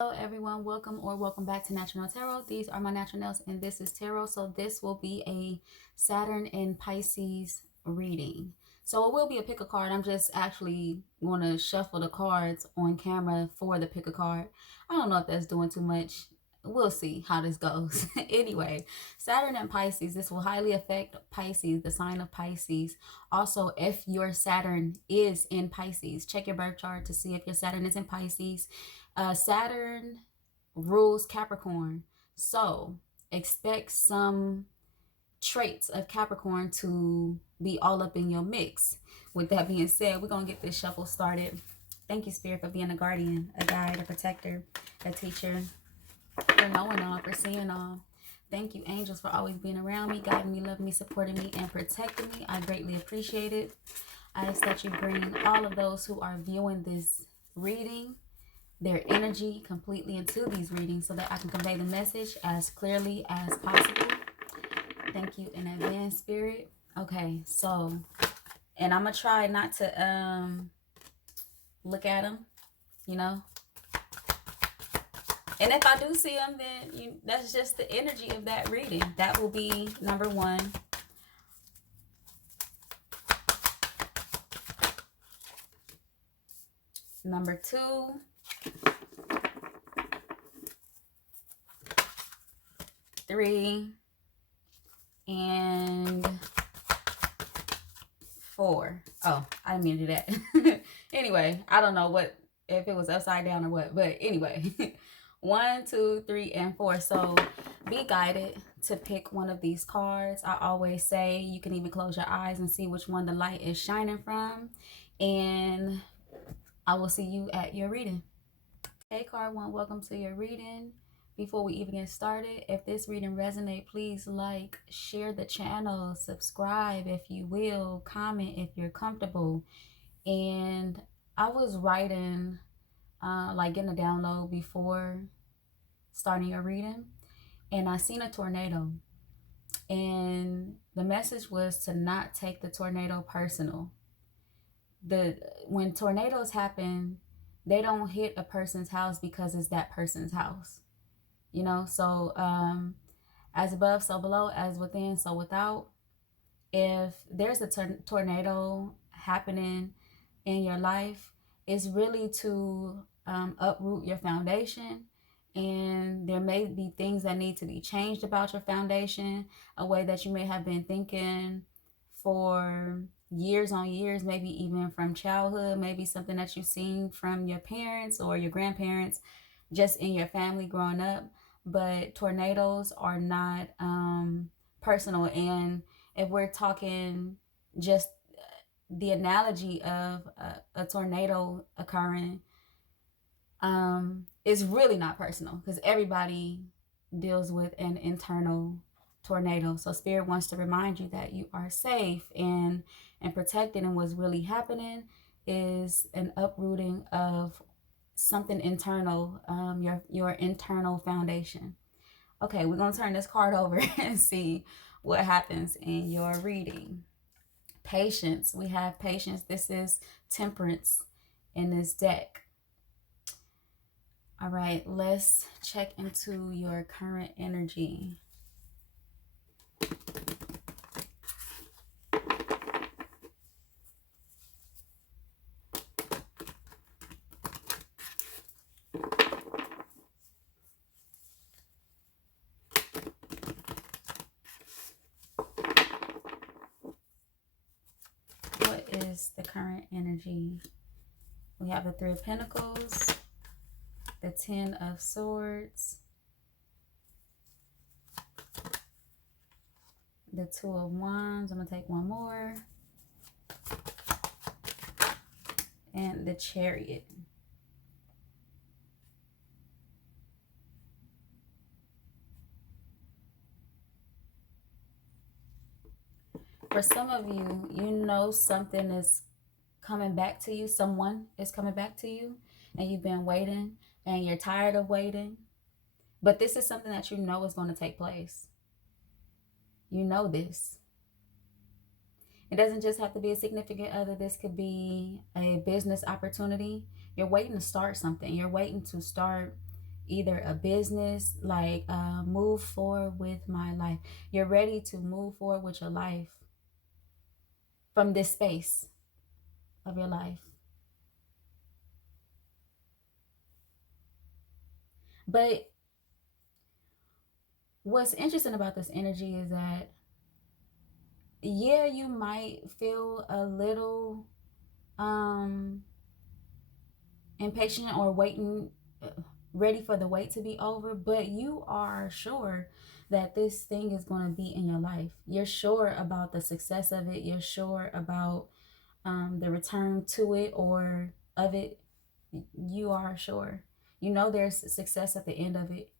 Hello everyone, welcome back to Natural Nail Tarot. These are my natural nails and this is tarot. So this will be a Saturn and Pisces reading. So it will be a pick a card. I'm just actually going to shuffle the cards on camera for the pick a card. I don't know if that's doing too much. We'll see how this goes. Anyway, Saturn and Pisces, this will highly affect Pisces, the sign of Pisces. Also, if your Saturn is in Pisces, check your birth chart to see if your Saturn is in Pisces. Saturn rules Capricorn, so expect some traits of Capricorn to be all up in your mix. With that being said, we're going to get this shuffle started. Thank you, Spirit, for being a guardian, a guide, a protector, a teacher, for knowing all, for seeing all. Thank you, angels, for always being around me, guiding me, loving me, supporting me, and protecting me. I greatly appreciate it. I ask that you bring all of those who are viewing this reading, their energy completely into these readings so that I can convey the message as clearly as possible. Thank you in advance, Spirit. Okay, so, and I'm going to try not to look at them, you know. And if I do see them, then that's just the energy of that reading. That will be number one. Number two. Three. And four. Oh, I didn't mean to do that. Anyway, I don't know if it was upside down or what. But anyway. 1, 2, 3, and 4. So be guided to pick one of these cards. I always say you can even close your eyes and see which one the light is shining from. And I will see you at your reading. Hey, card one, welcome to your reading. Before we even get started, if this reading resonates, please like, share the channel, subscribe if you will, comment if you're comfortable. And I was writing, like getting a download before starting your reading, and I seen a tornado, and the message was to not take the tornado personal. When tornadoes happen, they don't hit a person's house because it's that person's house, you know. So as above, so below, as within, so without. If there's a tornado happening in your life, it's really to uproot your foundation. And there may be things that need to be changed about your foundation, a way that you may have been thinking for years on years, maybe even from childhood, maybe something that you've seen from your parents or your grandparents, just in your family growing up. But tornadoes are not personal. And if we're talking just the analogy of a tornado occurring, is really not personal, because everybody deals with an internal tornado. So Spirit wants to remind you that you are safe and protected, and what's really happening is an uprooting of something internal, your internal foundation. Okay, we're going to turn this card over and see what happens in your reading. Patience. We have patience. This is Temperance in this deck. All right, let's check into your current energy. What is the current energy? We have the Three of Pentacles, the Ten of Swords, the Two of Wands. I'm going to take one more. And the Chariot. For some of you, you know something is coming back to you. Someone is coming back to you, and you've been waiting, and you're tired of waiting. But this is something that you know is going to take place. You know this. It doesn't just have to be a significant other. This could be a business opportunity. You're waiting to start something. You're waiting to start either a business, like move forward with my life. You're ready to move forward with your life from this space of your life. But what's interesting about this energy is that, yeah, you might feel a little impatient or waiting, ready for the wait to be over, but you are sure that this thing is going to be in your life. You're sure about the success of it. You're sure about the return to it or of it. You are sure. You know there's success at the end of it.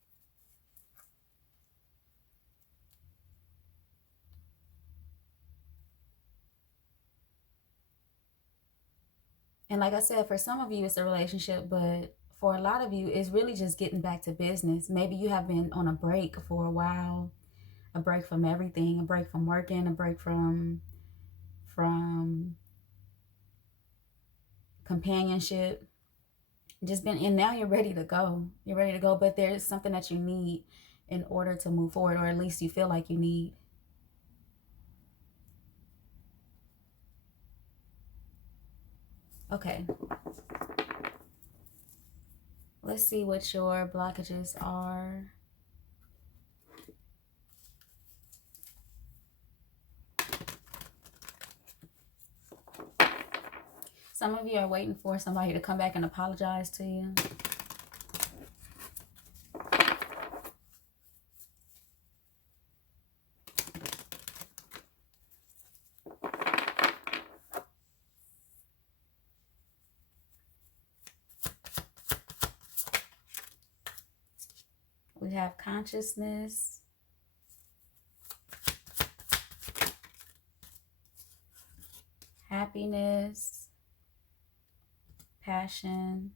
And like I said, for some of you, it's a relationship, but for a lot of you, it's really just getting back to business. Maybe you have been on a break for a while, a break from everything, a break from working, a break from companionship. Just been, and now you're ready to go. You're ready to go, but there's something that you need in order to move forward, or at least you feel like you need. Okay. Let's see what your blockages are. Some of you are waiting for somebody to come back and apologize to you. We have consciousness, happiness, passion,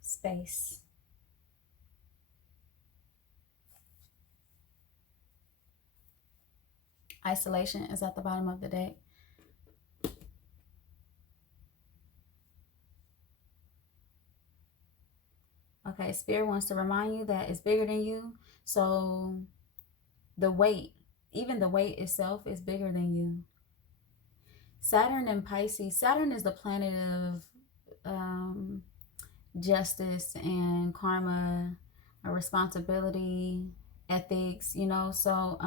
space. Isolation is at the bottom of the deck. Okay, Spirit wants to remind you that it's bigger than you. So the weight, even the weight itself, is bigger than you. Saturn and Pisces. Saturn is the planet of justice and karma, or responsibility, ethics, you know. So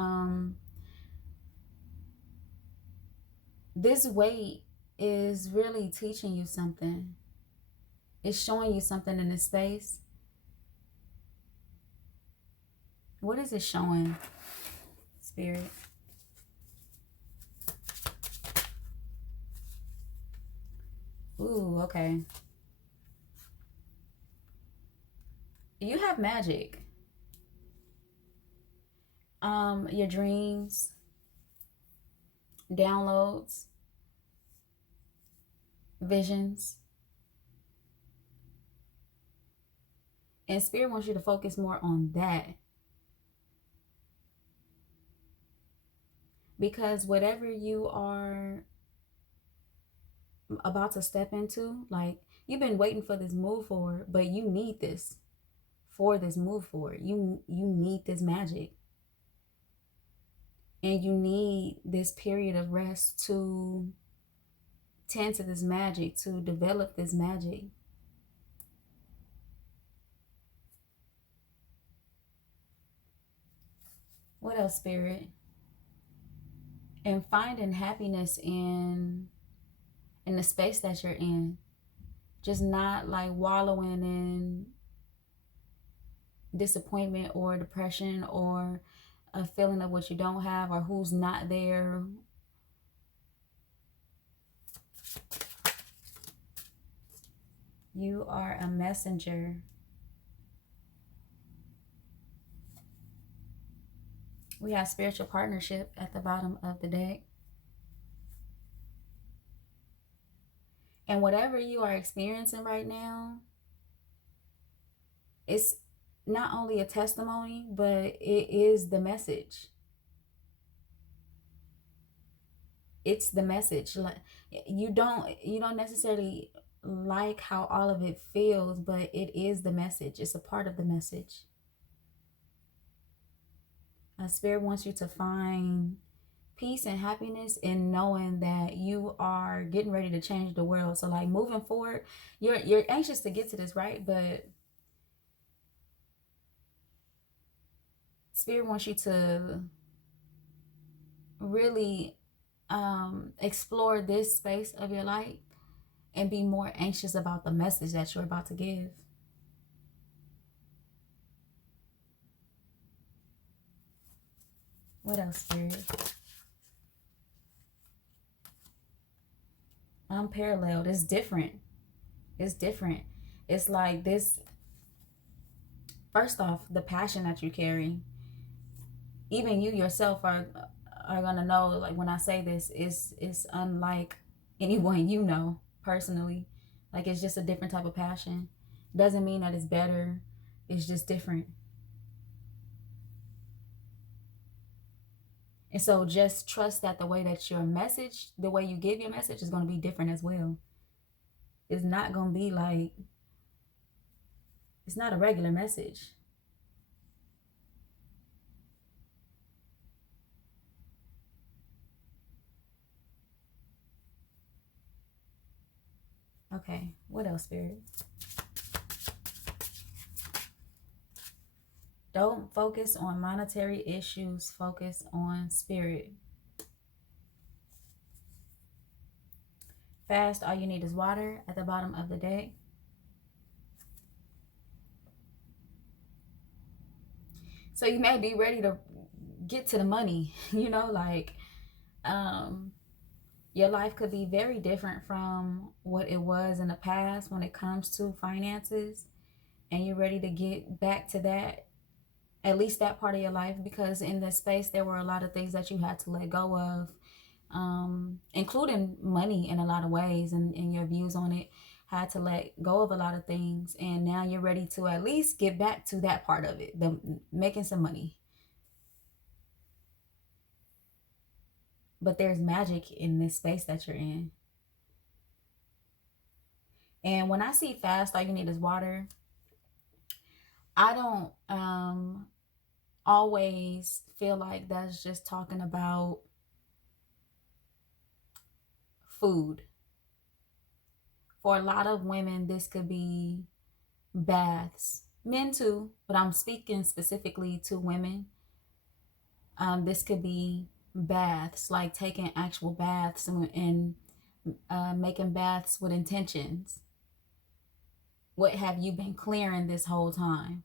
this weight is really teaching you something. It's showing you something in this space. What is it showing, Spirit? Ooh, okay. You have magic. Your dreams, downloads, visions. And Spirit wants you to focus more on that. Because whatever you are about to step into, like, you've been waiting for this move forward, but you need this for this move forward. You need this magic. And you need this period of rest to tend to this magic, to develop this magic. What else, Spirit? And finding happiness in the space that you're in. Just not like wallowing in disappointment or depression or a feeling of what you don't have or who's not there. You are a messenger. We have spiritual partnership at the bottom of the deck. And whatever you are experiencing right now, it's not only a testimony, but it is the message. it's the message. Like, you don't necessarily like how all of it feels, but it is the message. It's a part of the message. Spirit wants you to find peace and happiness in knowing that you are getting ready to change the world. So like moving forward, you're anxious to get to this, right? But Spirit wants you to really explore this space of your life and be more anxious about the message that you're about to give. What else, Spirit? Unparalleled. It's different. It's different. It's like this. First off, the passion that you carry, even you yourself are gonna know, like when I say this, it's unlike anyone you know personally. Like it's just a different type of passion. Doesn't mean that it's better. It's just different. And so just trust that the way that your message, the way you give your message is going to be different as well. It's not going to be like, it's not a regular message. Okay, what else, Spirit? Don't focus on monetary issues, focus on spirit. Fast, all you need is water at the bottom of the deck. So you may be ready to get to the money, you know, like your life could be very different from what it was in the past when it comes to finances, and you're ready to get back to that, at least that part of your life, because in this space there were a lot of things that you had to let go of, including money in a lot of ways, and your views on it had to let go of a lot of things, and now you're ready to at least get back to that part of it, the making some money. But there's magic in this space that you're in. And when I see fast, all you need is water, I don't always feel like that's just talking about food. For a lot of women, this could be baths. Men too, but I'm speaking specifically to women. This could be baths, like taking actual baths and making baths with intentions. What have you been clearing this whole time?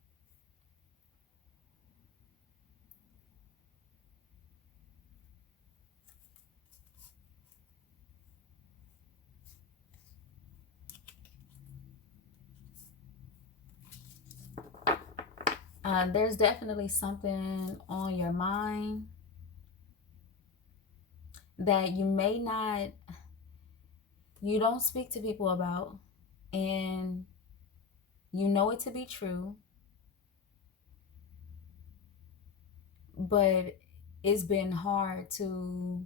There's definitely something on your mind that you don't speak to people about, and you know it to be true, but it's been hard to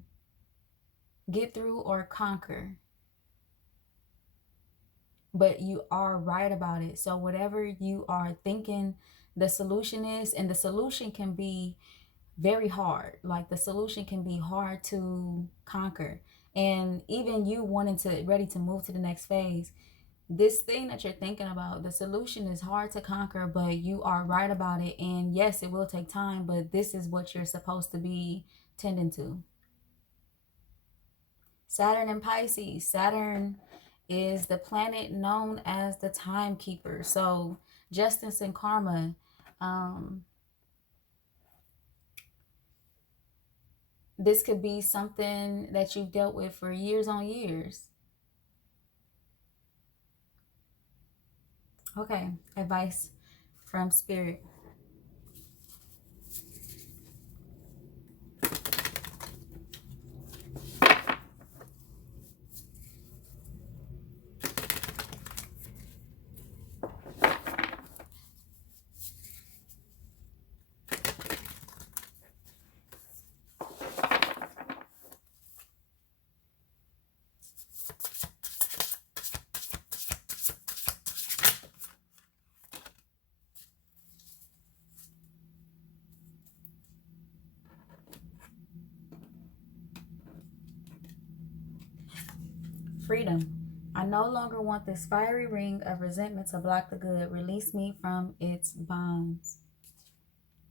get through or conquer. But you are right about it. So whatever you are thinking the solution is, and the solution can be very hard. Like the solution can be hard to conquer. And even you wanting to ready to move to the next phase, this thing that you're thinking about, the solution is hard to conquer, but you are right about it. And yes, it will take time, but this is what you're supposed to be tending to. Saturn and Pisces. Saturn is the planet known as the timekeeper. So justice and karma. This could be something that you've dealt with for years on years. Okay, advice from Spirit. Freedom. I no longer want this fiery ring of resentment to block the good. Release me from its bonds.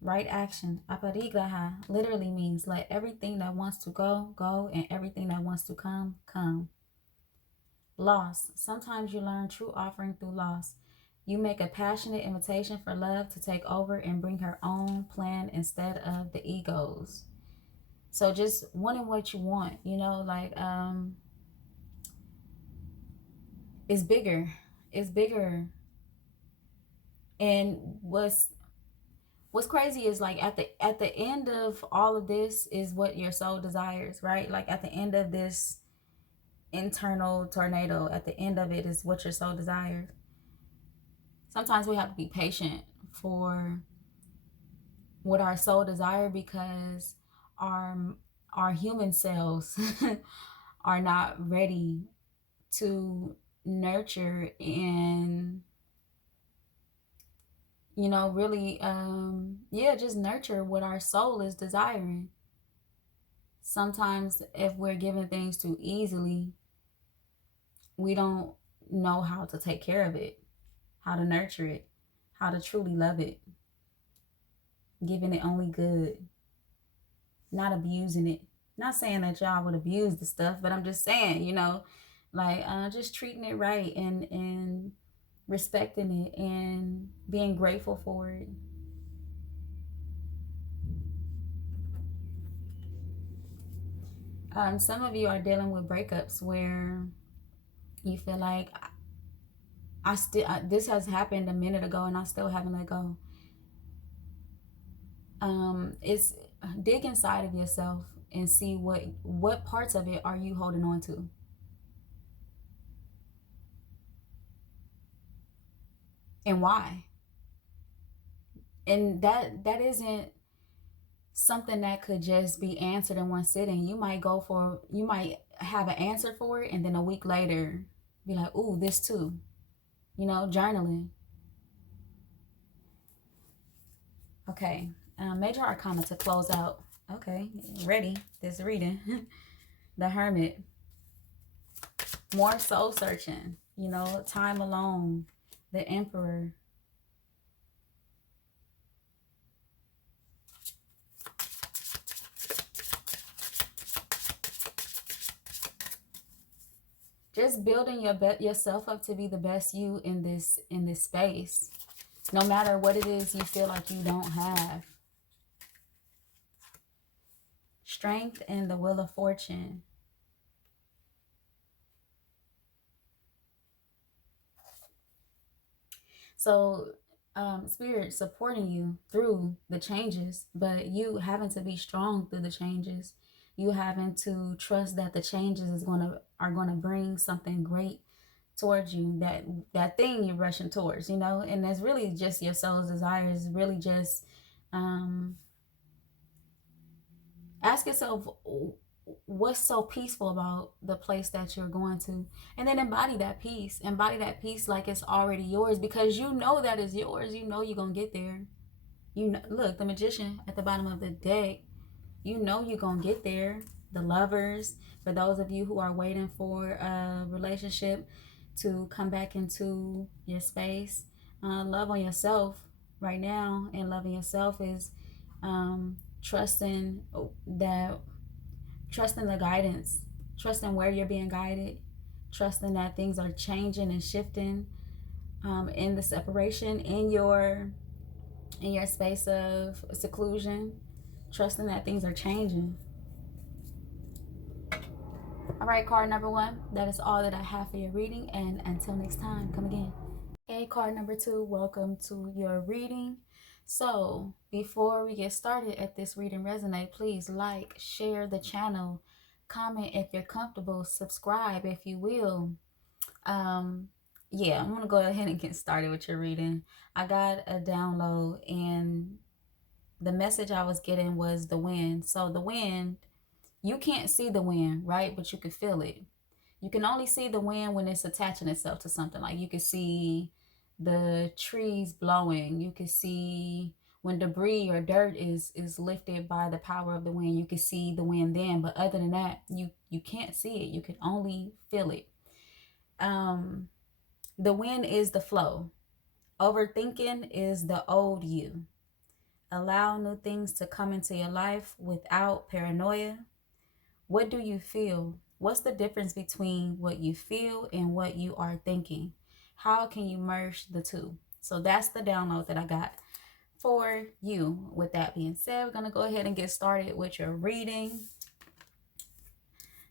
Right action. Aparigraha literally means let everything that wants to go, go, and everything that wants to come, come. Loss. Sometimes you learn true offering through loss. You make a passionate invitation for love to take over and bring her own plan instead of the ego's. So just wanting what you want, you know, like it's bigger. It's bigger. And what's crazy is like at the end of all of this is what your soul desires, right? Like at the end of this internal tornado, at the end of it is what your soul desires. Sometimes we have to be patient for what our soul desire because our human cells are not ready to nurture and, you know, really just nurture what our soul is desiring. Sometimes if we're given things too easily, we don't know how to take care of it, how to nurture it, how to truly love it, giving it only good, not abusing it. Not saying that y'all would abuse the stuff, but I'm just saying, you know, like just treating it right and respecting it and being grateful for it. Some of you are dealing with breakups where you feel like this has happened a minute ago and I still haven't let go. It's dig inside of yourself and see what parts of it are you holding on to. And why? And that isn't something that could just be answered in one sitting. You might have an answer for it and then a week later be like, ooh, this too. You know, journaling. Okay. Major Arcana to close out. Okay, ready. This reading. The Hermit. More soul searching. You know, time alone. The Emperor. Just building yourself up to be the best you in this space. No matter what it is you feel like you don't have. Strength and the Wheel of Fortune. So Spirit supporting you through the changes, but you having to be strong through the changes. You having to trust that the changes are gonna bring something great towards you, that thing you're rushing towards, you know. And that's really just your soul's desires. Really just ask yourself what's so peaceful about the place that you're going to, and then embody that peace like it's already yours, because you know that is yours. You know you're gonna get there. You know, look, the Magician at the bottom of the deck, you know you're gonna get there. The Lovers, for those of you who are waiting for a relationship to come back into your space, love on yourself right now. And loving yourself is trusting the guidance, trusting where you're being guided, trusting that things are changing and shifting in the separation, in your space of seclusion, trusting that things are changing. All right, card number 1, that is all that I have for your reading, and until next time, come again. Okay, card number 2, welcome to your reading. So before we get started, if this reading resonate, please like, share the channel, comment if you're comfortable, subscribe if you will. Yeah, I'm gonna go ahead and get started with your reading. I got a download and the message I was getting was the wind. So the wind, you can't see the wind, right? But you can feel it. You can only see the wind when it's attaching itself to something. Like you can see the trees blowing. You can see when debris or dirt is lifted by the power of the wind. You can see the wind then. But other than that, you can't see it. You can only feel it. Um, the wind is the flow. Overthinking is the old you. Allow new things to come into your life without paranoia. What do you feel? What's the difference between what you feel and what you are thinking? How can you merge the two? So that's the download that I got for you. With that being said, we're going to go ahead and get started with your reading.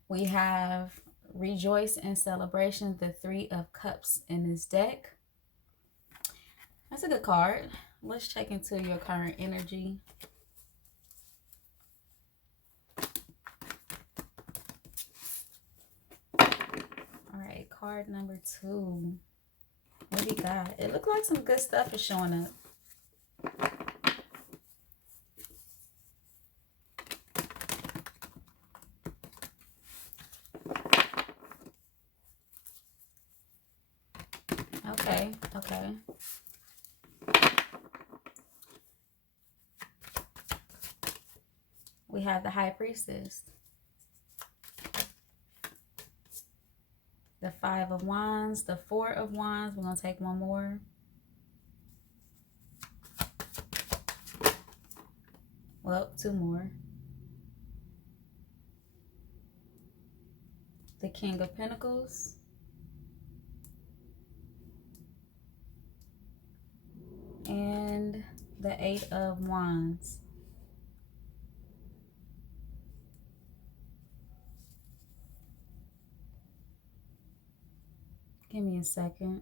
We have Rejoice and Celebration, the Three of Cups in this deck. That's a good card. Let's check into your current energy. All right, card number 2. What do you got? It looked like some good stuff is showing up. Okay. We have the High Priestess. The Five of Wands, the Four of Wands. We're going to take one more. Well, 2 more. The King of Pentacles. And the Eight of Wands. Give me a second.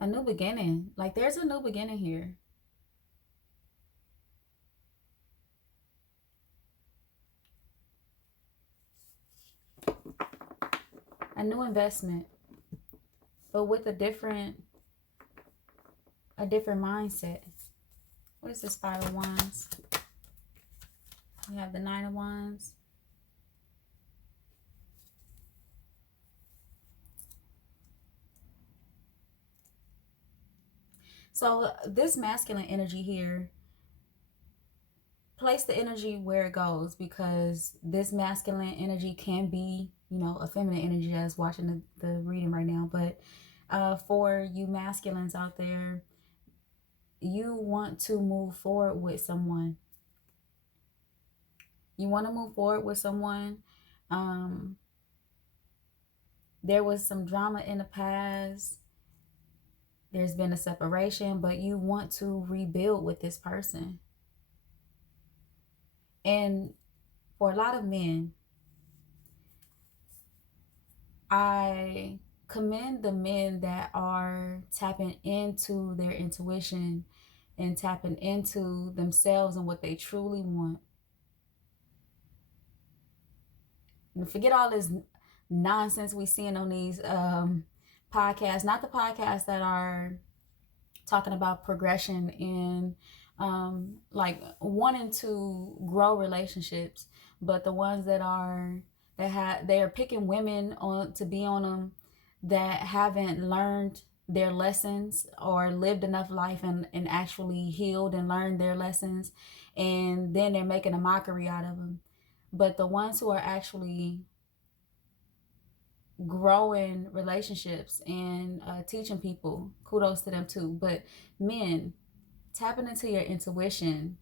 A new beginning. Like, there's a new beginning here. A new investment. But with a different mindset. What is this Five of Wands? We have the Nine of Wands. So this masculine energy here, place the energy where it goes, because this masculine energy can be, you know, a feminine energy as watching the reading right now. But for you masculines out there, you want to move forward with someone. You want to move forward with someone. There was some drama in the past. There's been a separation, but you want to rebuild with this person. And for a lot of men, I commend the men that are tapping into their intuition and tapping into themselves and what they truly want. And forget all this nonsense we seeing on these podcasts, not the podcasts that are talking about progression and like wanting to grow relationships, but the ones that are they are picking women on to be on them that haven't learned their lessons or lived enough life and actually healed and learned their lessons, and then they're making a mockery out of them. But the ones who are actually growing relationships and teaching people, kudos to them too. But men, tapping into your intuition,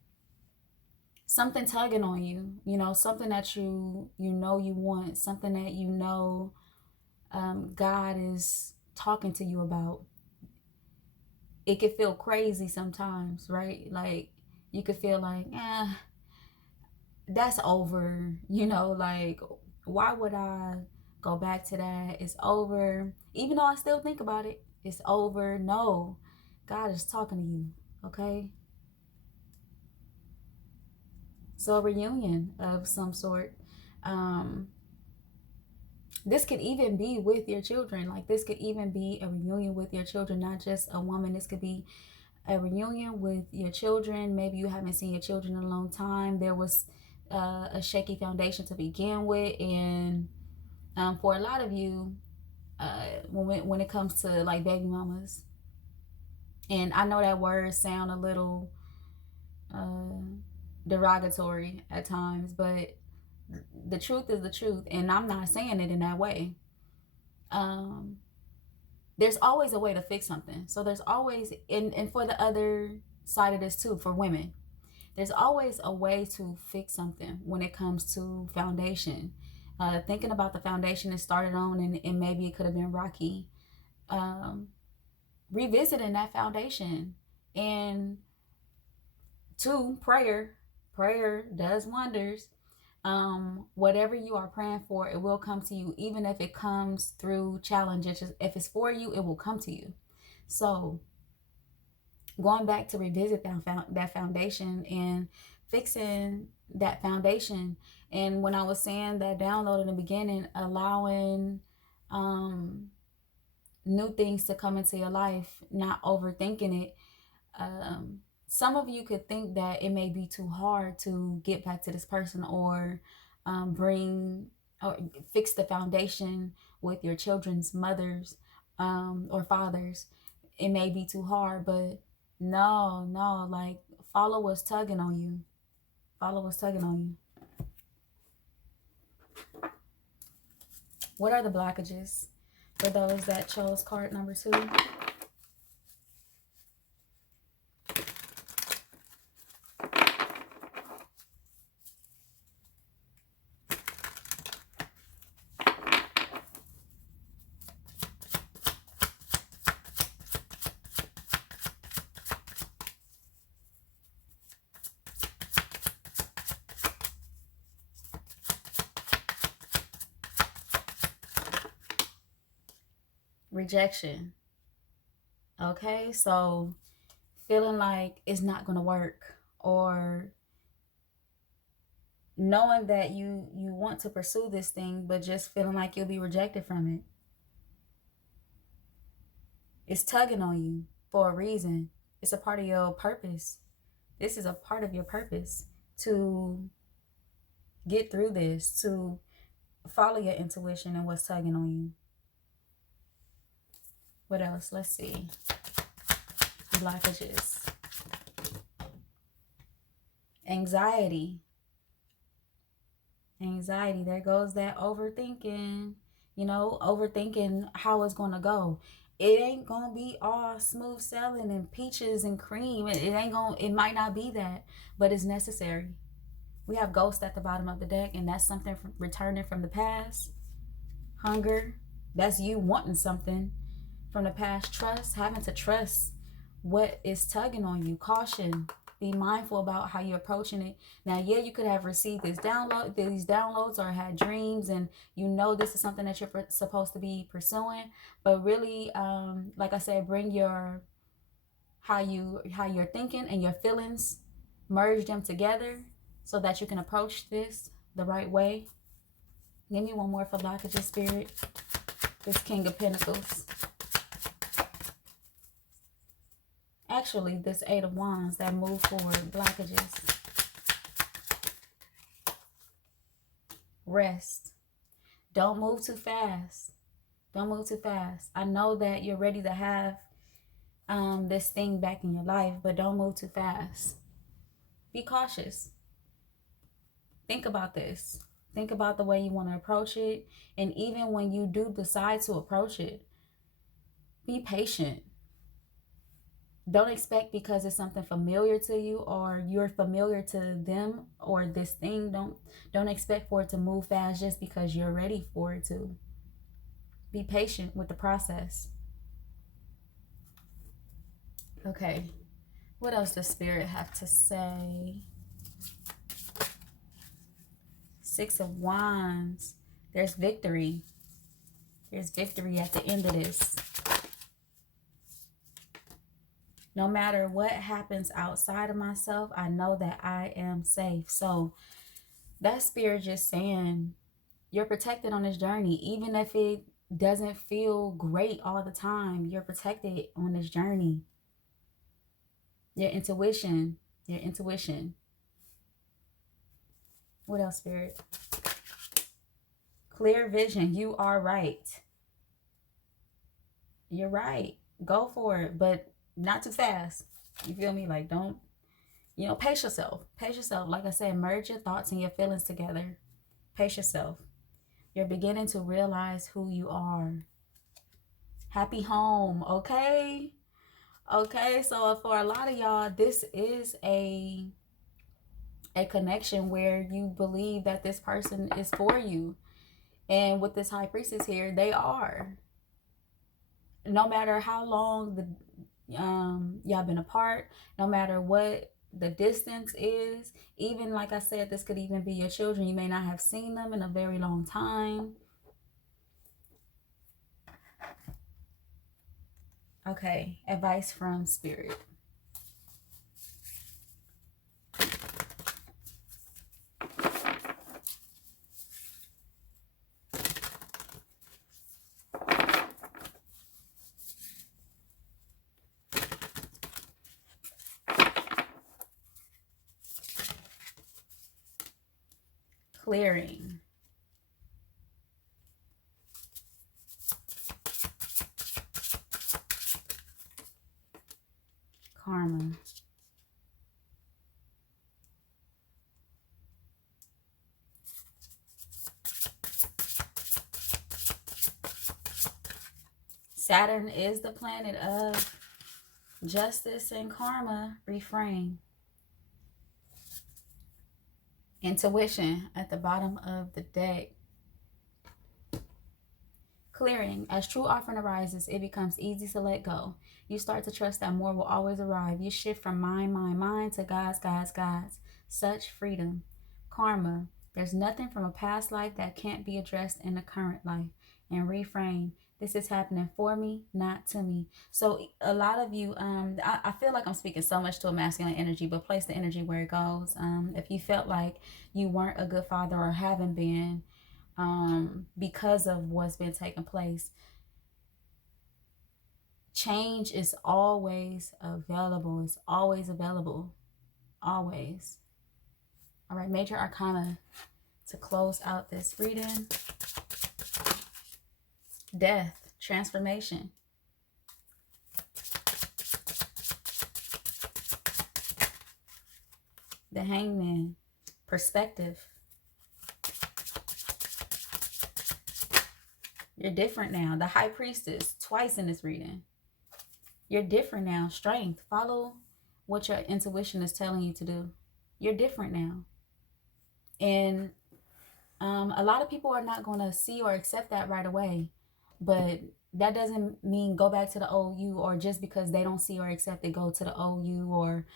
something tugging on you, you know, something that you know you want, something that you know God is talking to you about. It could feel crazy sometimes, right? Like you could feel like, that's over, you know, like why would I go back to that? It's over. Even though I still think about it, it's over. No, God is talking to you, okay? So a reunion of some sort. This could even be with your children. Like, this could even be a reunion with your children, not just a woman. This could be a reunion with your children. Maybe you haven't seen your children in a long time. There was a shaky foundation to begin with, and for a lot of you, when it comes to like baby mamas, and I know that words sound a little uh, derogatory at times, but the truth is the truth, and I'm not saying it in that way. Um, there's always a way to fix something. So there's always, and for the other side of this too, for women, there's always a way to fix something when it comes to foundation. Thinking about the foundation it started on, and maybe it could have been rocky. Um, Revisiting that foundation, and two, prayer does wonders. Whatever you are praying for, it will come to you, even if it comes through challenges. If it's for you, it will come to you. So going back to revisit that foundation and fixing that foundation. And when I was saying that download in the beginning, allowing new things to come into your life, not overthinking it. Some of you could think that it may be too hard to get back to this person, or bring or fix the foundation with your children's mothers or fathers. It may be too hard, but no, like, follow what's tugging on you. Follow what's tugging on you. What are the blockages for those that chose card number 2? Rejection. Okay, so feeling like it's not going to work, or knowing that you want to pursue this thing, but just feeling like you'll be rejected from it. It's tugging on you for a reason. It's a part of your purpose. This is a part of your purpose, to get through this, to follow your intuition and what's tugging on you. What else? Let's see. Blockages. Anxiety. There goes that overthinking. Overthinking how it's going to go. It ain't going to be all smooth sailing and peaches and cream. It might not be that, but it's necessary. We have ghosts at the bottom of the deck, and that's something returning from the past. Hunger. That's you wanting something from the past. Trust. Having to trust what is tugging on you. Caution. Be mindful about how you're approaching it. Now, yeah, you could have received these downloads, or had dreams, and this is something that you're supposed to be pursuing. But really, like I said, bring how you're thinking and your feelings, merge them together so that you can approach this the right way. Give me one more for blockages, Spirit. This King of Pentacles. Actually, this 8 of Wands, that move forward, blockages. Rest. Don't move too fast. Don't move too fast. I know that you're ready to have this thing back in your life, but don't move too fast. Be cautious. Think about this. Think about the way you want to approach it. And even when you do decide to approach it, be patient. Don't expect because it's something familiar to you, or you're familiar to them or this thing. Don't expect for it to move fast just because you're ready for it to. Be patient with the process. Okay. What else does Spirit have to say? 6 of Wands. There's victory. There's victory at the end of this. No matter what happens outside of myself, I know that I am safe. So that Spirit just saying You're protected on this journey. Even if it doesn't feel great all the time, you're protected on this journey. Your intuition. Your intuition. What else, Spirit? Clear vision. You are right. You're right. Go for it, but not too fast. You feel me? Like, don't, pace yourself. Pace yourself. Like I said, merge your thoughts and your feelings together. Pace yourself. You're beginning to realize who you are. Happy home, okay? Okay, so for a lot of y'all, this is a connection where you believe that this person is for you. And with this high priestess here, they are. No matter how long y'all been apart, no matter what the distance is, even like I said, this could even be your children. You may not have seen them in a very long time. Okay, advice from Spirit. Clearing. Karma. Saturn is the planet of justice and karma. Reframe. Intuition at the bottom of the deck. Clearing. As true offering arises, it becomes easy to let go. You start to trust that more will always arrive. You shift from mind to God's. Such freedom. Karma. There's nothing from a past life that can't be addressed in the current life. And reframe. This is happening for me, not to me. So a lot of you, I feel like I'm speaking so much to a masculine energy, but place the energy where it goes. If you felt like you weren't a good father or haven't been, because of what's been taking place, change is always available. It's always available. Always. All right, major arcana to close out this reading. Death, transformation. The Hangman, perspective. You're different now. The High Priestess, twice in this reading. You're different now. Strength. Follow what your intuition is telling you to do. You're different now. And a lot of people are not going to see or accept that right away. But that doesn't mean go back to the old you, or just because they don't see or accept it, go to the old you, or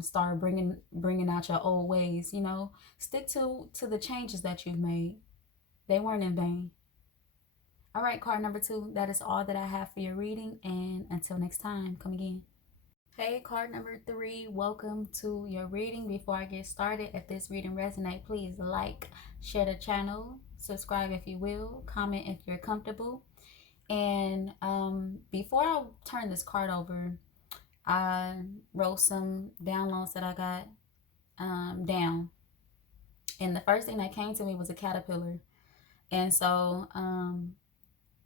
start bringing out your old ways. Stick to the changes that you've made. They weren't in vain. All right, card number 2. That is all that I have for your reading. And until next time, come again. Hey, card number 3, welcome to your reading. Before I get started, if this reading resonates, please like, share the channel, subscribe if you will, comment if you're comfortable. And before I turn this card over, I wrote some downloads that I got down. And the first thing that came to me was a caterpillar. And so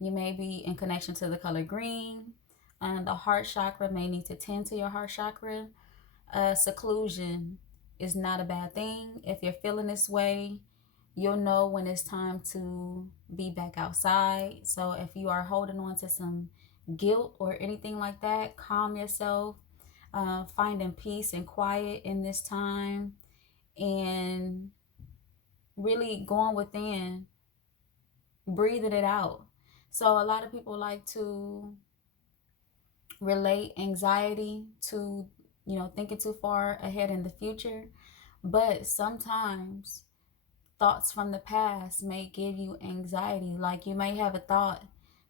you may be in connection to the color green. The heart chakra may need to tend to your heart chakra. Seclusion is not a bad thing. If you're feeling this way, you'll know when it's time to be back outside. So if you are holding on to some guilt or anything like that, calm yourself. Finding peace and quiet in this time. And really going within. Breathing it out. So a lot of people like to relate anxiety to, thinking too far ahead in the future. But sometimes thoughts from the past may give you anxiety. Like you may have a thought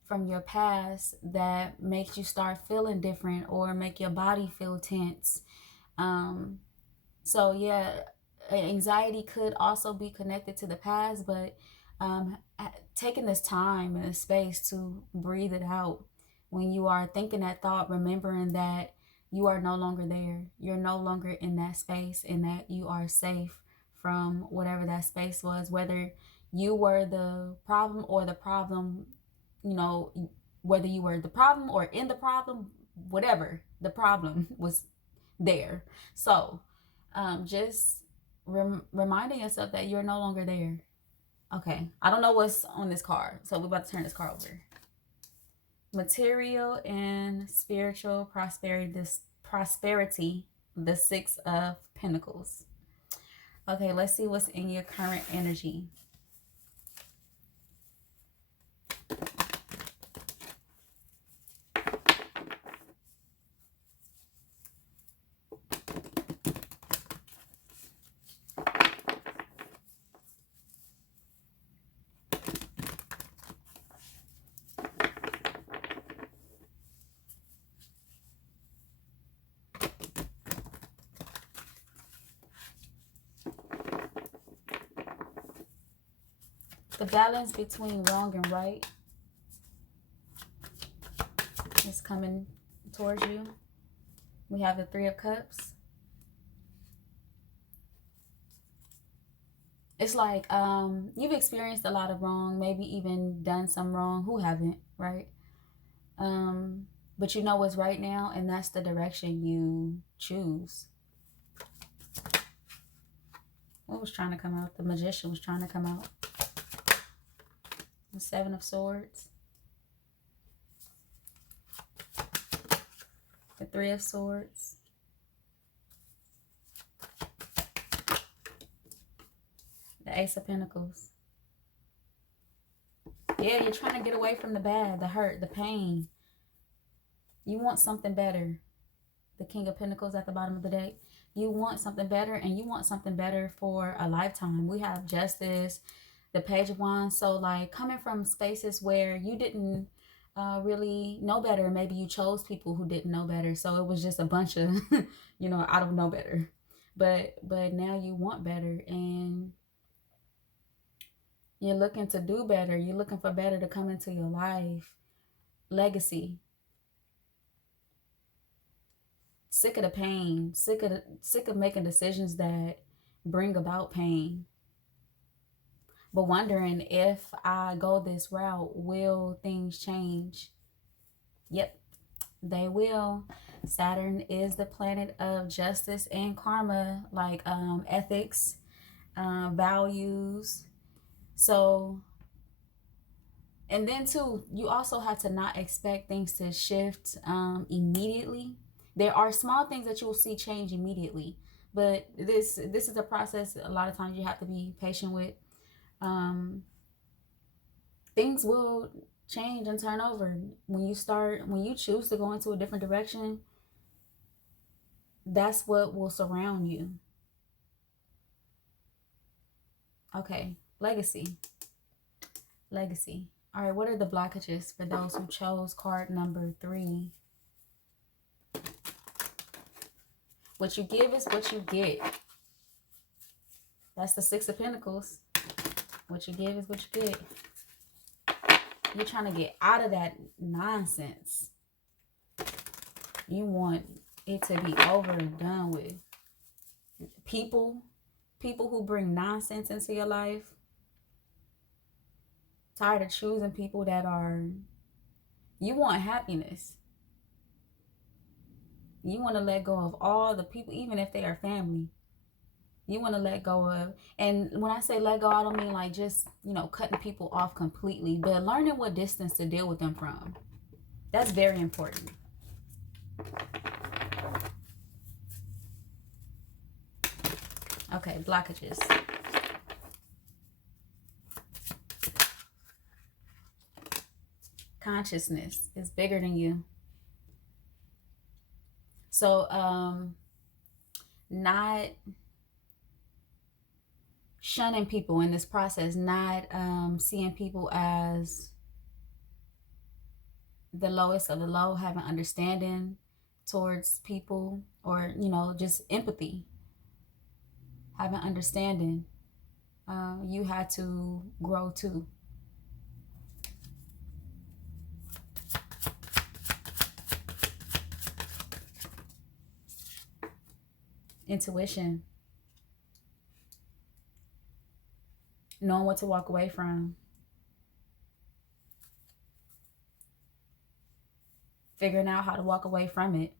from your past that makes you start feeling different or make your body feel tense. So yeah, anxiety could also be connected to the past, but Taking this time and this space to breathe it out. When you are thinking that thought, remembering that you are no longer there. You're no longer in that space, and that you are safe from whatever that space was, whether you were the problem or the problem, you know, whether you were the problem or in the problem, whatever the problem was there. So just reminding yourself that you're no longer there. Okay, I don't know what's on this card, so we're about to turn this card over. Material and spiritual prosperity, the Six of Pentacles. Okay, let's see what's in your current energy. The balance between wrong and right is coming towards you. We have the Three of Cups. It's like you've experienced a lot of wrong, maybe even done some wrong. Who haven't, right? But you know what's right now, and that's the direction you choose. What was trying to come out? The Magician was trying to come out. The Seven of Swords. The Three of Swords. The Ace of Pentacles. Yeah, you're trying to get away from the bad, the hurt, the pain. You want something better. The King of Pentacles at the bottom of the deck. You want something better, and you want something better for a lifetime. We have Justice, the Page of Wands. So like coming from spaces where you didn't really know better. Maybe you chose people who didn't know better. So it was just a bunch of, you know, I don't know better. But now you want better, and you're looking to do better. You're looking for better to come into your life. Legacy. Sick of the pain. Sick of making decisions that bring about pain. But wondering, if I go this route, will things change? Yep, they will. Saturn is the planet of justice and karma, like ethics, values. So, and then too, you also have to not expect things to shift immediately. There are small things that you will see change immediately, but this is a process. A lot of times you have to be patient with. Things will change and turn over when you choose to go into a different direction. That's what will surround you. Okay, legacy. All right, what are the blockages for those who chose card number 3? What you give is what you get. That's the Six of Pentacles. What you give is what you get. You're trying to get out of that nonsense. You want it to be over and done with. People who bring nonsense into your life. Tired of choosing people that are... You want happiness. You want to let go of all the people, even if they are family. You want to let go of, and when I say let go, I don't mean like just, you know, cutting people off completely, but learning what distance to deal with them from. That's very important. Okay, blockages. Consciousness is bigger than you. So, not shunning people in this process, not seeing people as the lowest of the low, having understanding towards people, or, you know, just empathy, having understanding. you had to grow too. Intuition, knowing what to walk away from, figuring out how to walk away from it,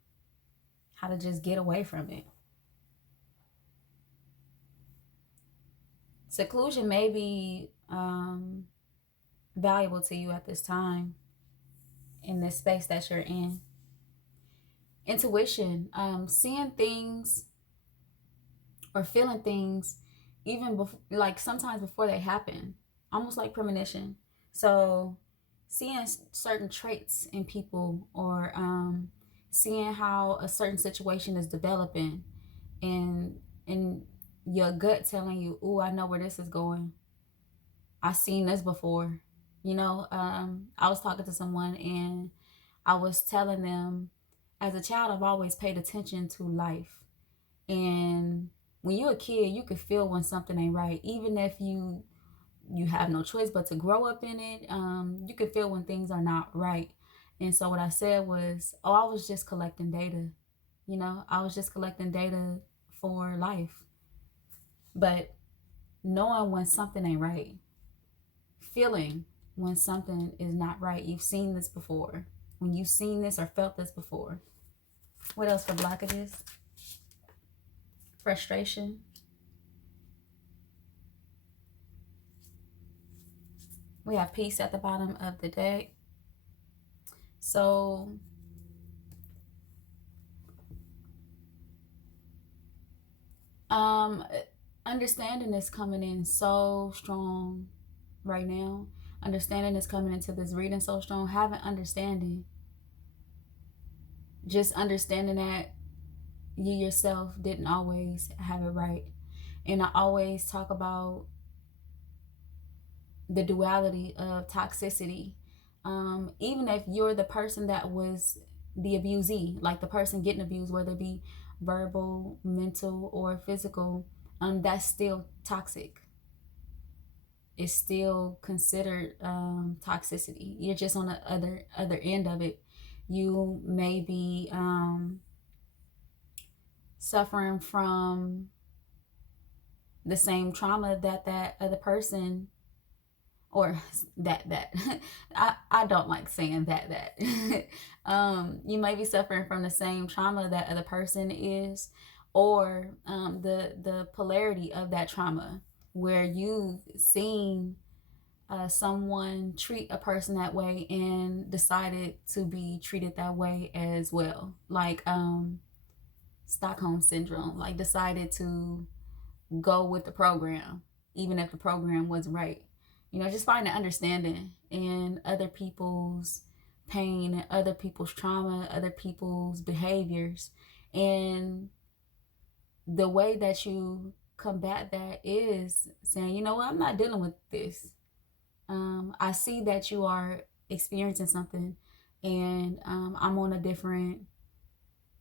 how to just get away from it. Seclusion may be valuable to you at this time in this space that you're in. Intuition, seeing things or feeling things even before, like sometimes before they happen, almost like premonition. So seeing certain traits in people, or seeing how a certain situation is developing, and your gut telling you, "Oh, I know where this is going. I've seen this before." I was talking to someone and I was telling them, as a child, I've always paid attention to life. And when you're a kid, you can feel when something ain't right, even if you have no choice but to grow up in it. You can feel when things are not right. And so what I said was, oh, I was just collecting data. I was just collecting data for life. But knowing when something ain't right, feeling when something is not right, you've seen this before. When you've seen this or felt this before. What else for blockages? Frustration. We have peace at the bottom of the deck. So understanding is coming in so strong right now. Understanding is coming into this reading so strong. Having understanding. Just understanding that you yourself didn't always have it right. And I always talk about the duality of toxicity. Even if you're the person that was the abusee, like the person getting abused, whether it be verbal, mental, or physical, that's still toxic. It's still considered toxicity. You're just on the other end of it. You may be suffering from the same trauma that other person, or that I don't like saying that you may be suffering from the same trauma that other person is, or the polarity of that trauma, where you've seen someone treat a person that way and decided to be treated that way as well, like Stockholm syndrome, like decided to go with the program even if the program wasn't right. Just finding understanding in other people's pain, other people's trauma, other people's behaviors. And the way that you combat that is saying, you know what, I'm not dealing with this. I see that you are experiencing something, and I'm on a different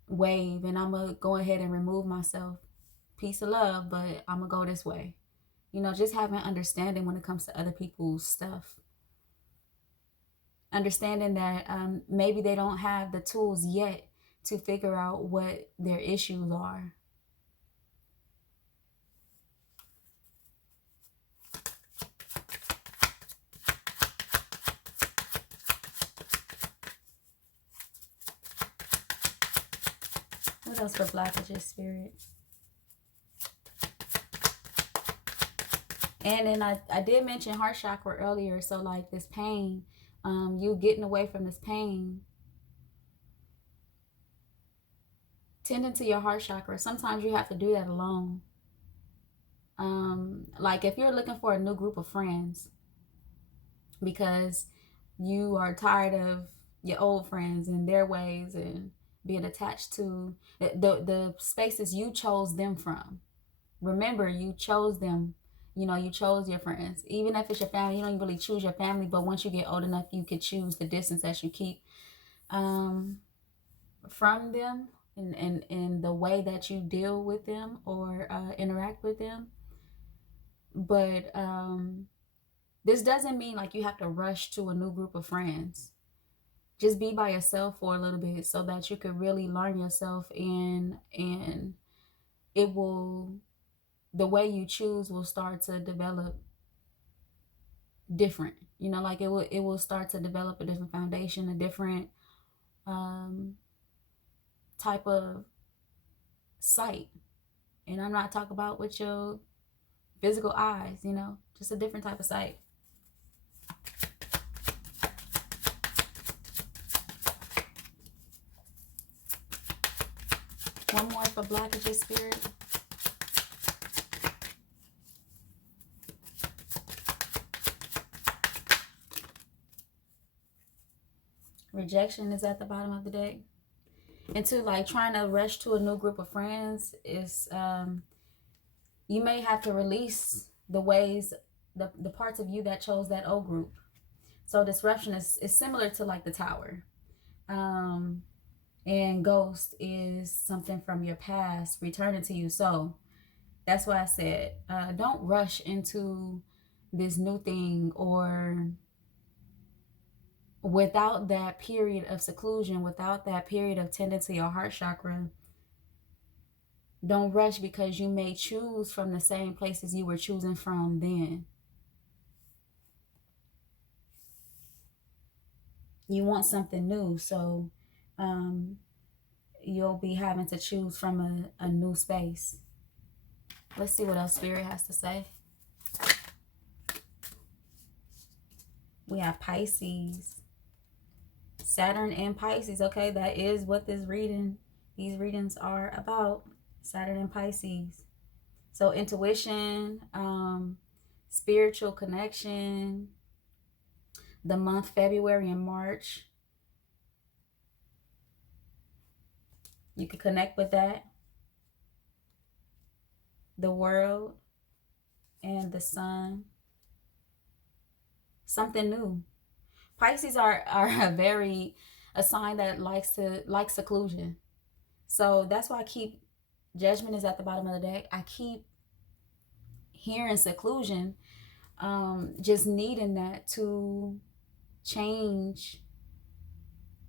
wave, and I'm going to go ahead and remove myself. Peace and love, but I'm going to go this way. Just having understanding when it comes to other people's stuff. Understanding that maybe they don't have the tools yet to figure out what their issues are. What else for blockages, Spirit? And then I did mention heart chakra earlier. So like this pain, you getting away from this pain. Tending to your heart chakra. Sometimes you have to do that alone. Like if you're looking for a new group of friends because you are tired of your old friends and their ways and being attached to the spaces you chose them from. Remember, you chose them. You chose your friends. Even if it's your family, you don't really choose your family, but once you get old enough, you could choose the distance that you keep from them, and the way that you deal with them or interact with them. But this doesn't mean like you have to rush to a new group of friends. Just be by yourself for a little bit so that you can really learn yourself, and it will, the way you choose will start to develop different. You know, like it will start to develop a different foundation, a different um type of sight. And I'm not talking about with your physical eyes, you know, just a different type of sight. One more for blockages, Spirit. Rejection is at the bottom of the deck. And to like trying to rush to a new group of friends is you may have to release the ways, the parts of you that chose that old group. So disruption is similar to like the Tower. And ghost is something from your past returning to you. So that's why I said don't rush into this new thing, or without that period of seclusion, without that period of tending to your heart chakra. Don't rush, because you may choose from the same places you were choosing from then. You want something new, so you'll be having to choose from a new space. Let's see what else Spirit has to say. We have Pisces. Saturn and Pisces. Okay, that is what these readings are about. Saturn and Pisces. So intuition, spiritual connection, the month February and March. You can connect with that. The world and the sun. Something new. Pisces are a sign that likes seclusion. So that's why I keep, Judgment is at the bottom of the deck. I keep hearing seclusion, just needing that to change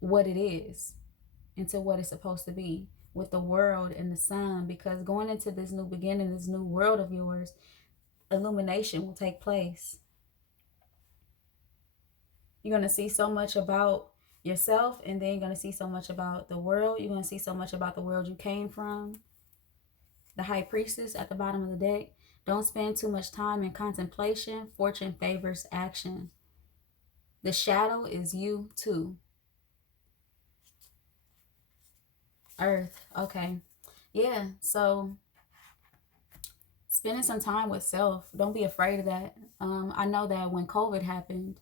what it is into what it's supposed to be with the world and the sun. Because going into this new beginning, this new world of yours, illumination will take place. You're going to see so much about yourself, and then you're going to see so much about the world. You're going to see so much about the world you came from. The High Priestess at the bottom of the deck. Don't spend too much time in contemplation. Fortune favors action. The shadow is you too. Earth. Okay. Yeah. So spending some time with self. Don't be afraid of that. I know that when COVID happened,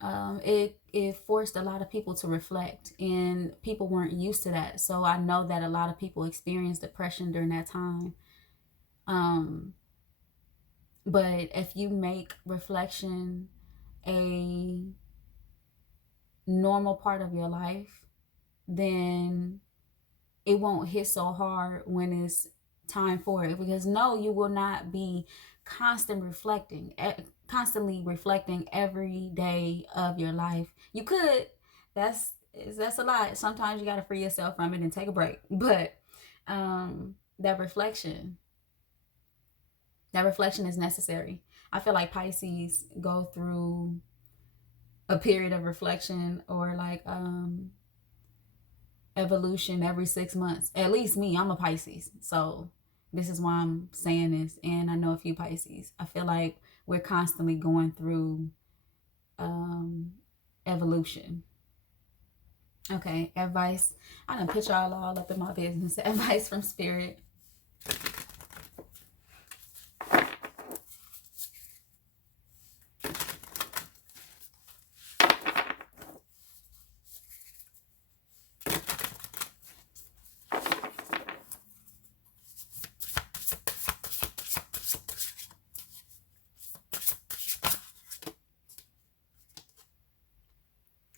it forced a lot of people to reflect, and people weren't used to that. So I know that a lot of people experienced depression during that time. But if you make reflection a normal part of your life, then it won't hit so hard when it's time for it. Because no, you will not be constantly reflecting every day of your life. You could. That's a lot. Sometimes you got to free yourself from it and take a break. But that reflection is necessary. I feel like Pisces go through a period of reflection, or like evolution every 6 months. At least me, I'm a Pisces, so this is why I'm saying this. And I know a few Pisces. I feel like we're constantly going through evolution. Okay, advice. I done put y'all all up in my business. Advice from Spirit.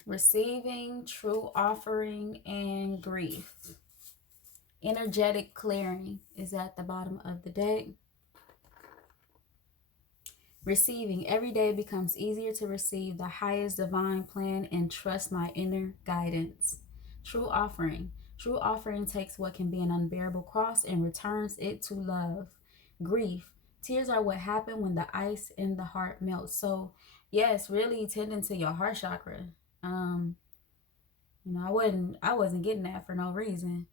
Receiving, true offering, and grief. Energetic clearing is at the bottom of the deck. Receiving. Every day becomes easier to receive the highest divine plan and trust my inner guidance. True offering. True offering takes what can be an unbearable cross and returns it to love. Grief. Tears are what happen when the ice in the heart melts. So, yes, really tending to your heart chakra. Um, I wasn't getting that for no reason.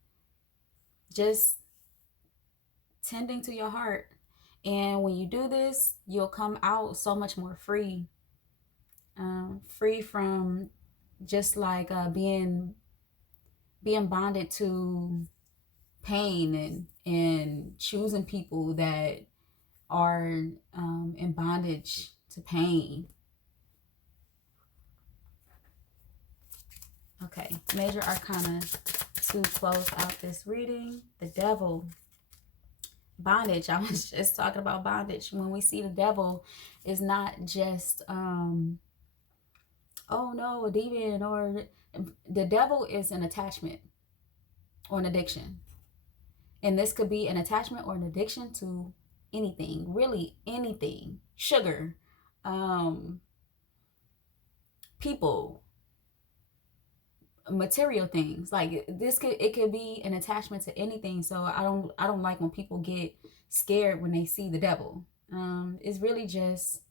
Just tending to your heart. And when you do this, you'll come out so much more free. Free from just like being bonded to pain and choosing people that are in bondage to pain. Okay, major arcana to close out this reading. The devil. Bondage. I was just talking about bondage. When we see the devil, is not just oh no, a demon, or the devil is an attachment or an addiction. And this could be an attachment or an addiction to anything, really anything. Sugar, people, material things. Like it could be an attachment to anything. So I don't like when people get scared when they see the devil. It's really just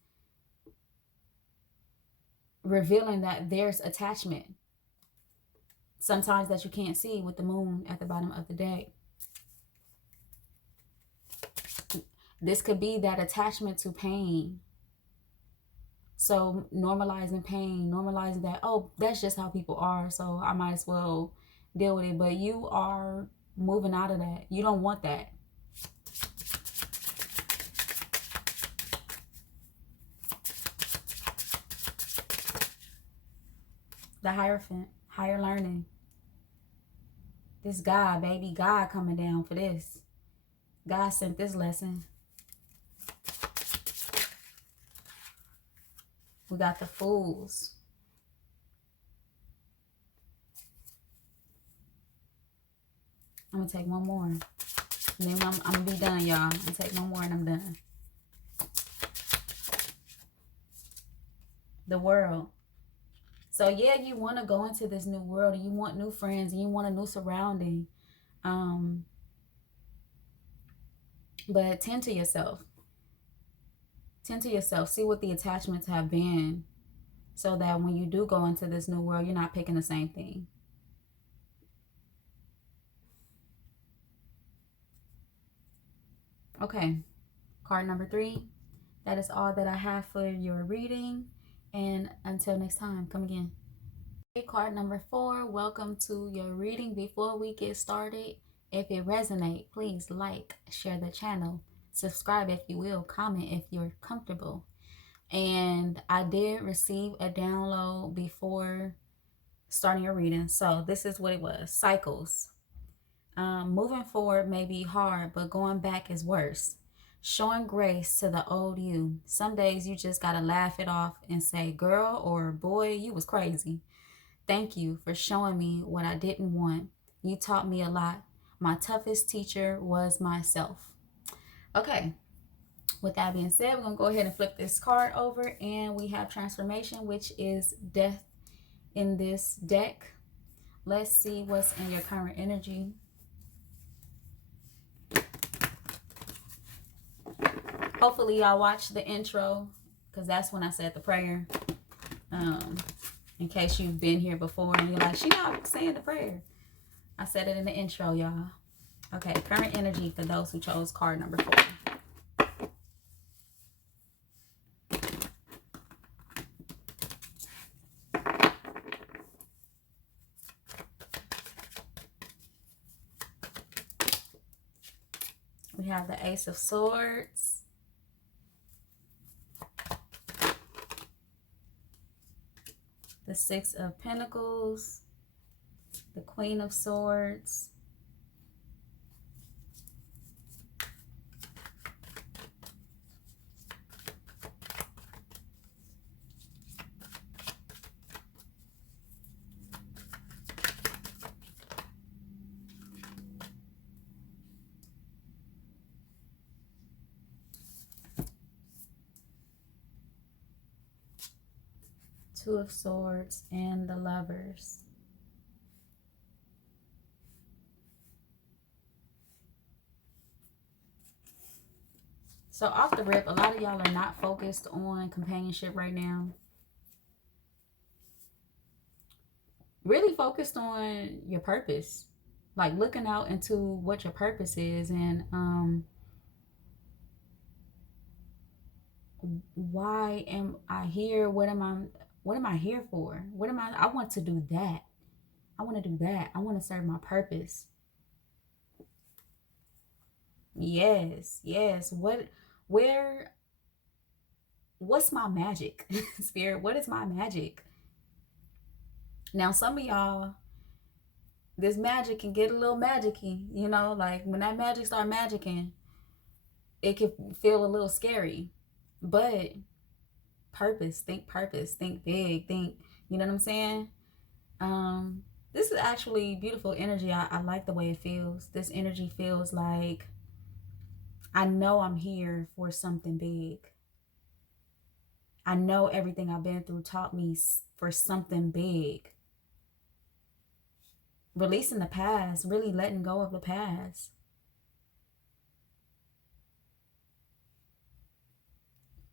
revealing that there's attachment sometimes that you can't see with the moon at the bottom of the day. This could be that attachment to pain. So normalizing pain, normalizing that, oh, that's just how people are, so I might as well deal with it. But you are moving out of that. You don't want that. The Hierophant, higher learning. This God, baby, God coming down for this. God sent this lesson. We got the Fools. I'm going to take one more. And then I'm going to be done, y'all. I'm going to take one more and I'm done. The World. So, yeah, you want to go into this new world. And you want new friends. And you want a new surrounding. But tend to yourself. Tend to yourself. See what the attachments have been. So that when you do go into this new world, you're not picking the same thing. Okay. Card number 3. That is all that I have for your reading. And until next time, come again. Okay, card number 4. Welcome to your reading. Before we get started, if it resonates, please like, share the channel, subscribe if you will, comment if you're comfortable. And I did receive a download before starting your reading. So this is what it was. Cycles. Moving forward may be hard, but going back is worse. Showing grace to the old you. Some days you just gotta laugh it off and say, girl or boy, you was crazy. Thank you for showing me what I didn't want. You taught me a lot. My toughest teacher was myself. Okay. With that being said, we're going to go ahead and flip this card over, and we have transformation, which is death in this deck. Let's see what's in your current energy. Hopefully y'all watched the intro, because that's when I said the prayer. In case you've been here before and you're like, she not saying the prayer. I said it in the intro, y'all. Okay, current energy for those who chose card number 4. We have the Ace of Swords. The Six of Pentacles. The Queen of Swords. Two of Swords and the Lovers. So off the rip, a lot of y'all are not focused on companionship right now. Really focused on your purpose. Like looking out into what your purpose is, and why am I here? What am I here for? I want to do that. I want to do that. I want to serve my purpose. Yes, yes. What's my magic? Spirit, what is my magic? Now, some of y'all, this magic can get a little magicy, you know, like when that magic start magicking, it can feel a little scary. But purpose, think big, think, you know what I'm saying? This is actually beautiful energy. I like the way it feels. This energy feels like I know I'm here for something big. I know everything I've been through taught me for something big. Releasing the past, really letting go of the past.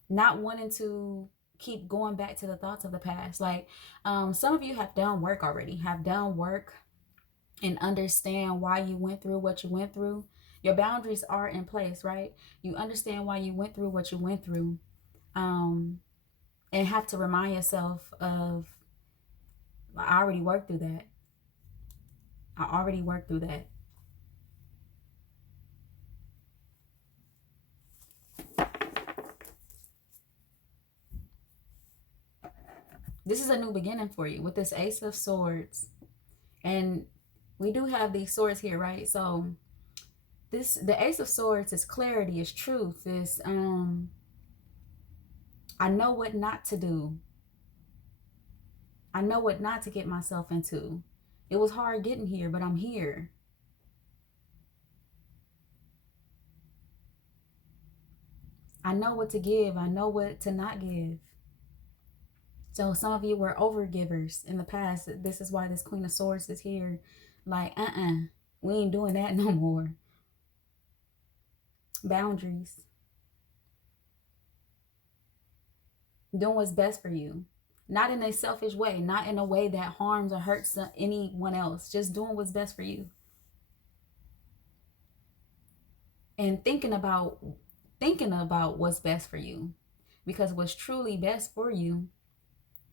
Not wanting to keep going back to the thoughts of the past. Like some of you have done work already, have done work and understand why you went through what you went through. Your boundaries are in place, right? You understand why you went through what you went through. And have to remind yourself of, I already worked through that. I already worked through that. This is a new beginning for you with this Ace of Swords. And we do have these swords here, right? So the Ace of Swords is clarity, is truth, is I know what not to do. I know what not to get myself into. It was hard getting here, but I'm here. I know what to give. I know what to not give. So some of you were overgivers in the past. This is why this Queen of Swords is here. Like, we ain't doing that no more. Boundaries. Doing what's best for you. Not in a selfish way. Not in a way that harms or hurts anyone else. Just doing what's best for you. And thinking about what's best for you. Because what's truly best for you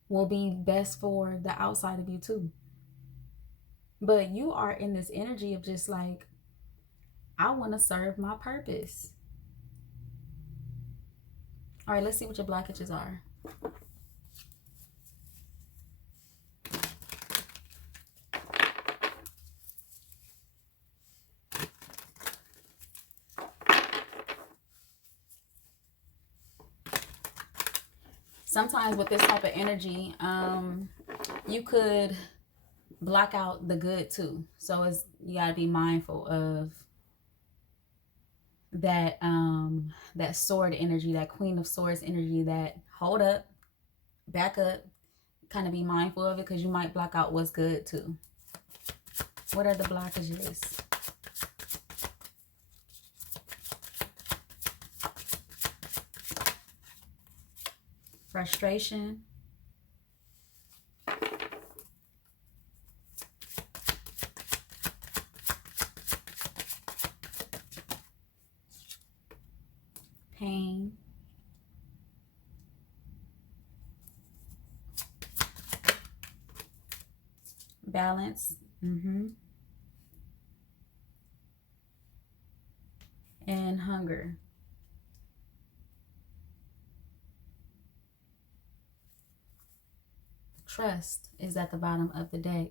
will be best for the outside of you too. But you are in this energy of just like, I want to serve my purpose. All right, let's see what your blockages are. Sometimes with this type of energy, you could block out the good too. So you got to be mindful of that that sword energy, that Queen of Swords energy, that hold up, back up, kind of be mindful of it, because you might block out what's good too. What are the blockages? Frustration. Pain. Balance. And hunger. Trust is at the bottom of the deck.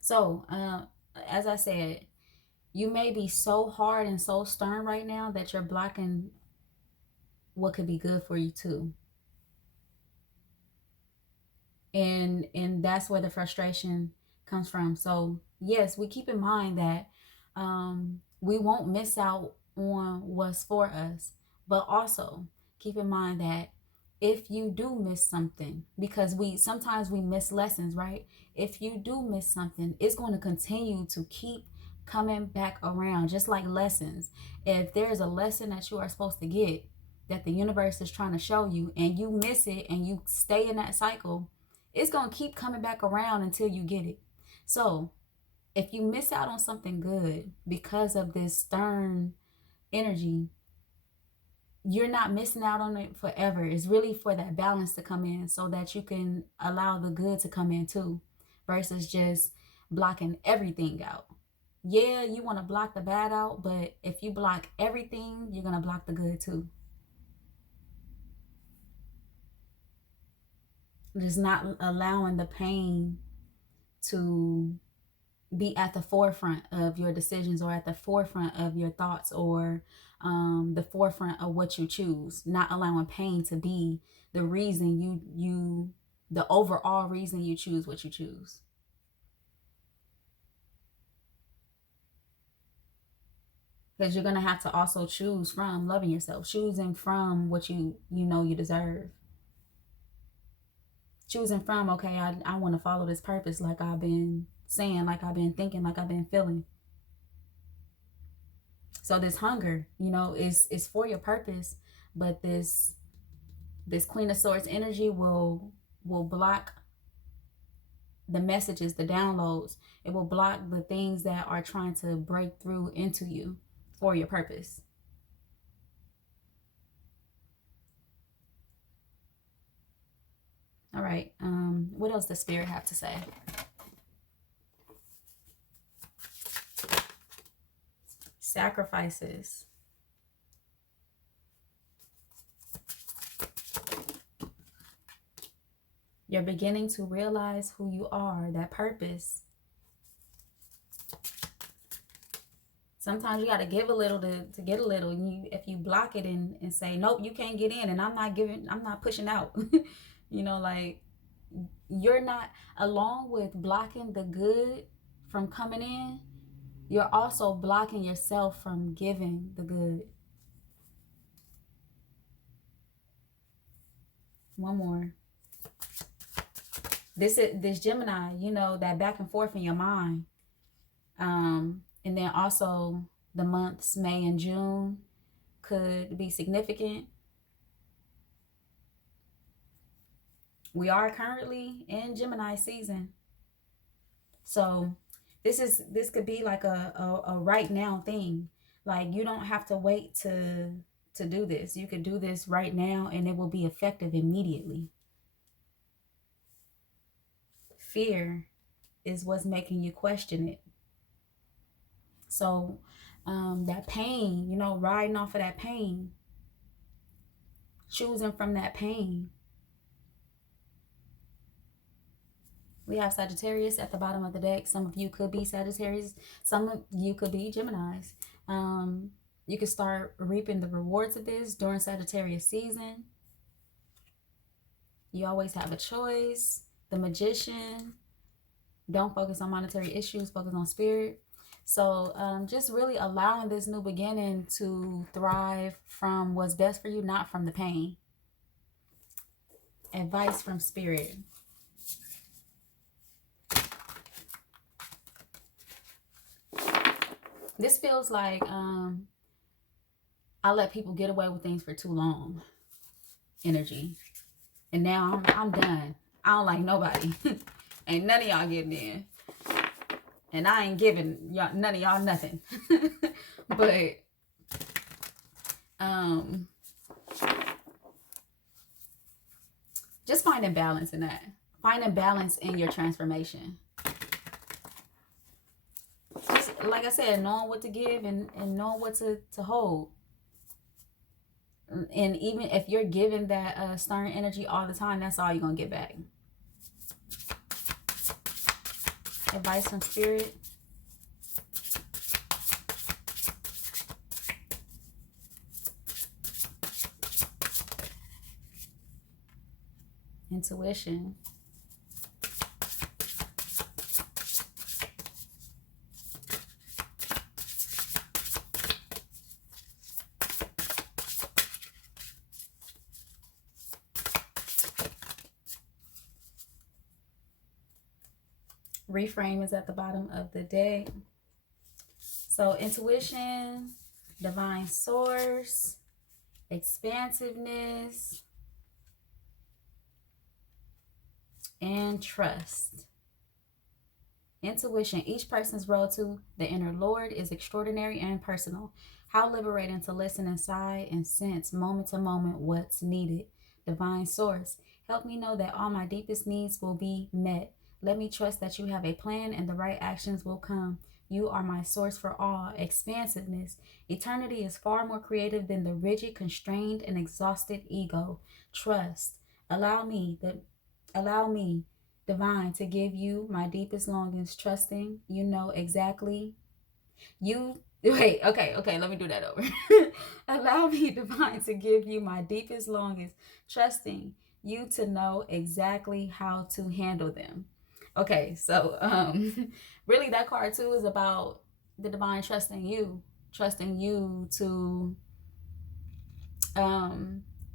So, as I said, you may be so hard and so stern right now that you're blocking what could be good for you too. And that's where the frustration comes from. So yes, we keep in mind that we won't miss out on what's for us, but also keep in mind that if you do miss something, because sometimes we miss lessons, right? If you do miss something, it's going to continue to keep coming back around, just like lessons. If there's a lesson that you are supposed to get, that the universe is trying to show you, and you miss it and you stay in that cycle, it's going to keep coming back around until you get it. So if you miss out on something good because of this stern energy, you're not missing out on it forever. It's really for that balance to come in so that you can allow the good to come in too, versus just blocking everything out. Yeah, you want to block the bad out, but if you block everything, you're going to block the good too. Just not allowing the pain to be at the forefront of your decisions, or at the forefront of your thoughts, or the forefront of what you choose. Not allowing pain to be the reason the overall reason you choose what you choose. Because you're going to have to also choose from loving yourself, choosing from what you know you deserve. Choosing from, okay, I want to follow this purpose, like I've been saying, like I've been thinking, like I've been feeling. So this hunger, is for your purpose, but this Queen of Swords energy will block the messages, the downloads. It will block the things that are trying to break through into you for your purpose. All right. What else does Spirit have to say? Sacrifices. You're beginning to realize who you are, that purpose. Sometimes you got to give a little to get a little. If you block it and say, nope, you can't get in, and I'm not pushing out. Like, you're not, along with blocking the good from coming in, you're also blocking yourself from giving the good. One more. This Gemini, that back and forth in your mind. And then also the months May and June could be significant. We are currently in Gemini season. So this could be like a right now thing. Like, you don't have to wait to do this. You could do this right now and it will be effective immediately. Fear is what's making you question it. So that pain, riding off of that pain, choosing from that pain. We have Sagittarius at the bottom of the deck. Some of you could be Sagittarius. Some of you could be Geminis. You can start reaping the rewards of this during Sagittarius season. You always have a choice. The Magician. Don't focus on monetary issues. Focus on spirit. So just really allowing this new beginning to thrive from what's best for you, not from the pain. Advice from spirit. This feels like I let people get away with things for too long. Energy. And now I'm done. I don't like nobody. Ain't none of y'all getting in. And I ain't giving y'all, none of y'all nothing. But just finding balance in that. Finding balance in your transformation. Just, like I said, knowing what to give and knowing what to hold. And even if you're giving that stern energy all the time, that's all you're going to get back. Advice from spirit. Intuition. Reframe is at the bottom of the deck. So intuition, divine source, expansiveness, and trust. Intuition. Each person's road to the inner Lord is extraordinary and personal. How liberating to listen inside and sense moment to moment what's needed. Divine source. Help me know that all my deepest needs will be met. Let me trust that you have a plan and the right actions will come. You are my source for all. Expansiveness. Eternity is far more creative than the rigid, constrained, and exhausted ego. Trust. Allow me, divine, to give you my deepest longings, trusting you know exactly. Let me do that over. Allow me, divine, to give you my deepest longings, trusting you to know exactly how to handle them. Okay, so really that card too is about the divine trusting you to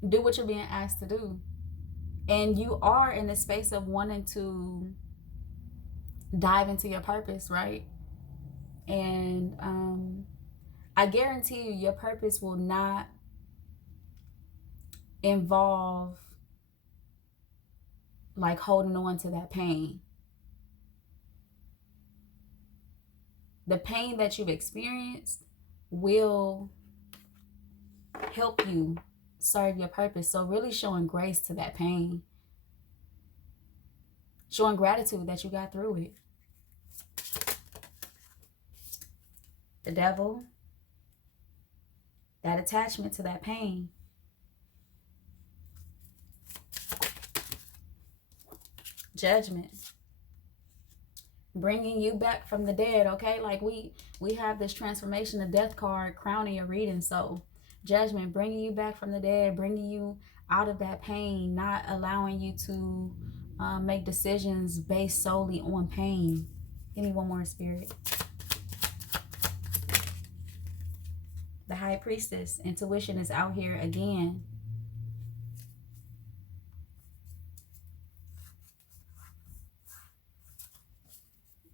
do what you're being asked to do. And you are in the space of wanting to dive into your purpose, right? And I guarantee you, your purpose will not involve like holding on to that pain. The pain that you've experienced will help you serve your purpose. So really showing grace to that pain. Showing gratitude that you got through it. The devil. That attachment to that pain. Judgment. Bringing you back from the dead, okay? Like we have this transformation, the death card crowning your reading. So judgment, bringing you back from the dead, bringing you out of that pain, not allowing you to make decisions based solely on pain. Give me one more, Spirit. The High Priestess. Intuition is out here again.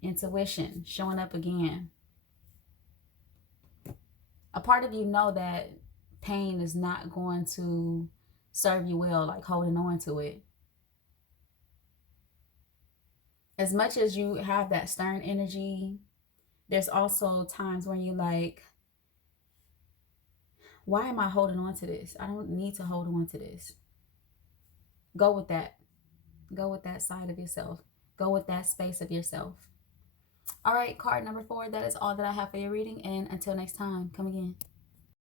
Intuition showing up again. A part of you know that pain is not going to serve you well, like holding on to it. As much as you have that stern energy, there's also times when you're like, why am I holding on to this? I don't need to hold on to this. Go with that. Go with that side of yourself. Go with that space of yourself. All right, card number 4. That is all that I have for your reading. And until next time, come again.